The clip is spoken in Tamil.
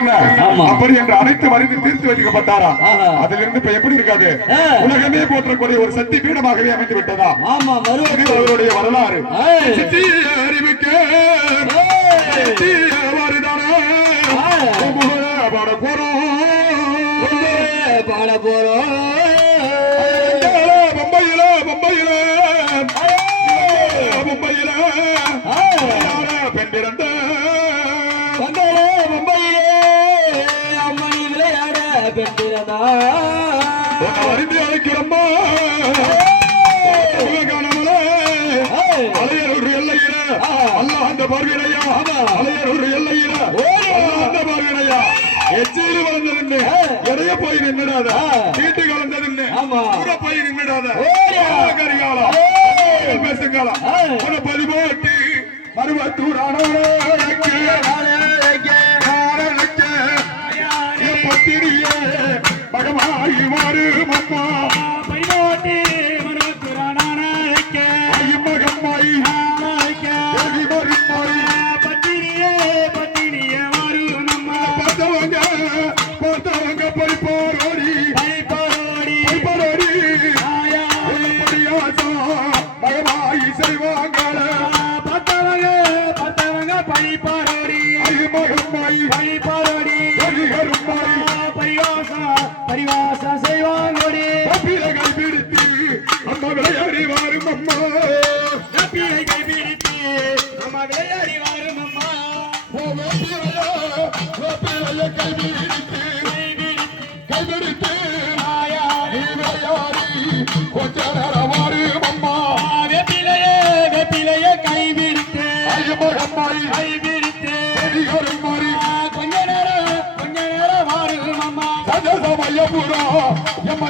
அப்படி என்று அனைத்து வரிந்து தீர்த்து வைக்கப்பட்டாரா? அதிலிருந்து இப்ப எப்படி இருக்காது? உலகமே போற்றக்கூடிய ஒரு சக்தி பீடமாகவே அமைந்து விட்டதா? ஆமா, அவருடைய வரலாறு பாட போறோம் மும்பையில மும்பையில மும்பையில பெண் பிறந்த அம்மணி விளையாட பெண் பிறந்தா அறிந்து அழைக்கிறம்மா அலையர் ஒரு எல்லையில அல்ல அந்த பார்வையா அலையர் ஒரு எல்லையில அந்த பார்வையா எச்சில் வளர்ந்தது எடைய போய் நின்றுடாத வீட்டு கலந்தது கூட போய் நின்றுடாத கரிகாலம் பேசுங்காலம் பதிமூட்டு மறுபத்தூர் பத்திரியே மகமாயி மாறு மம்மா பதிமூட்டு மறுபத்தூர் மகம்மாயி பத்திரியே பத்திரியே மாறு நம்மா பார்த்தவங்க பறிப்போரோடி மகமாயி செய்வாங்கள பார்த்தவங்க பழிப்பாரோடி மகம்மாயி பழிப்பாரோடி பரிவாசம் செய்வாங்கோடி கை பிடித்து நம்ம விளையாடி வாரும் அம்மா கை பிடித்து நம்ம விளையாடி வாரும் அம்மா கை பிடித்து கொஞ்ச நேரம் வாரும் அம்மா வெப்பிலைய கை பிடித்து கை பிடித்து கொஞ்ச நேரம் வாரும் அம்மா சமயபுரம் எம்ம